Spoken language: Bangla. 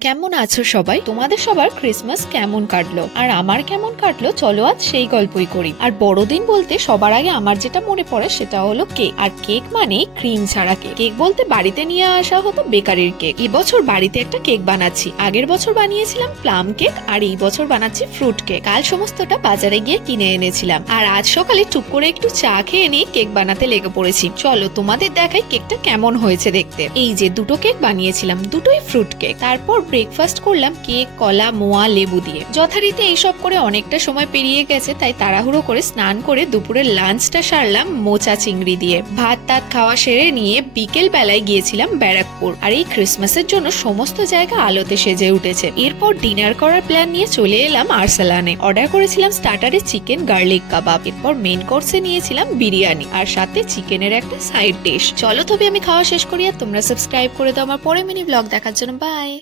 কেমন আছো সবাই? তোমাদের সবার ক্রিসমাস কেমন কাটলো আর আমার কেমন কাটলো চলো আজ সেই গল্পই করি। আর বড়দিন বলতে সবার আগে আমার যেটা মনে পড়ে সেটা হলো কেক। আর কেক মানে ক্রিম ছাড়া কেক। কেক বলতে বাড়িতে নিয়ে আসা হতো বেকারির কেক। এবছর বাড়িতে একটা কেক বানাচ্ছি। আগের বছর বানিয়েছিলাম প্লাম কেক আর এই বছর বানাচ্ছি ফ্রুট কেক। কাল সমস্তটা বাজারে গিয়ে কিনে এনেছিলাম আর আজ সকালে টুক করে একটু চা খেয়ে নিয়ে কেক বানাতে লেগে পড়েছি। চলো তোমাদের দেখাই কেকটা কেমন হয়েছে দেখতে। এই যে দুটো কেক বানিয়েছিলাম, দুটোই ফ্রুট কেক। তারপর ব্রেকফাস্ট করলাম কেক, কলা, মোয়া, লেবু দিয়ে। যথারীতি এইসব করে অনেকটা সময় পেরিয়ে গেছে, তাই তাড়াহুড়ো করে স্নান করে দুপুরের লাঞ্চটা সারলাম মোচা চিংড়ি দিয়ে। ভাত টাত খাওয়া সেরে নিয়ে বিকেল বেলায় গিয়েছিলাম ব্যারাকপুর। আর এই ক্রিসমাসের জন্য সমস্ত জায়গা আলোতে সেজে উঠেছে। এরপর ডিনার করার প্ল্যান নিয়ে চলে এলাম আরসালানে। অর্ডার করেছিলাম স্টার্টারে চিকেন গার্লিক কাবাব। এরপর মেন কোর্সে নিয়েছিলাম বিরিয়ানি আর সাথে চিকেনের একটা সাইড ডিশ। চলো তবে আমি খাওয়া শেষ করি আর তোমরা সাবস্ক্রাইব করে দাও আমার পরে মিনি ব্লগ দেখার জন্য। বাই।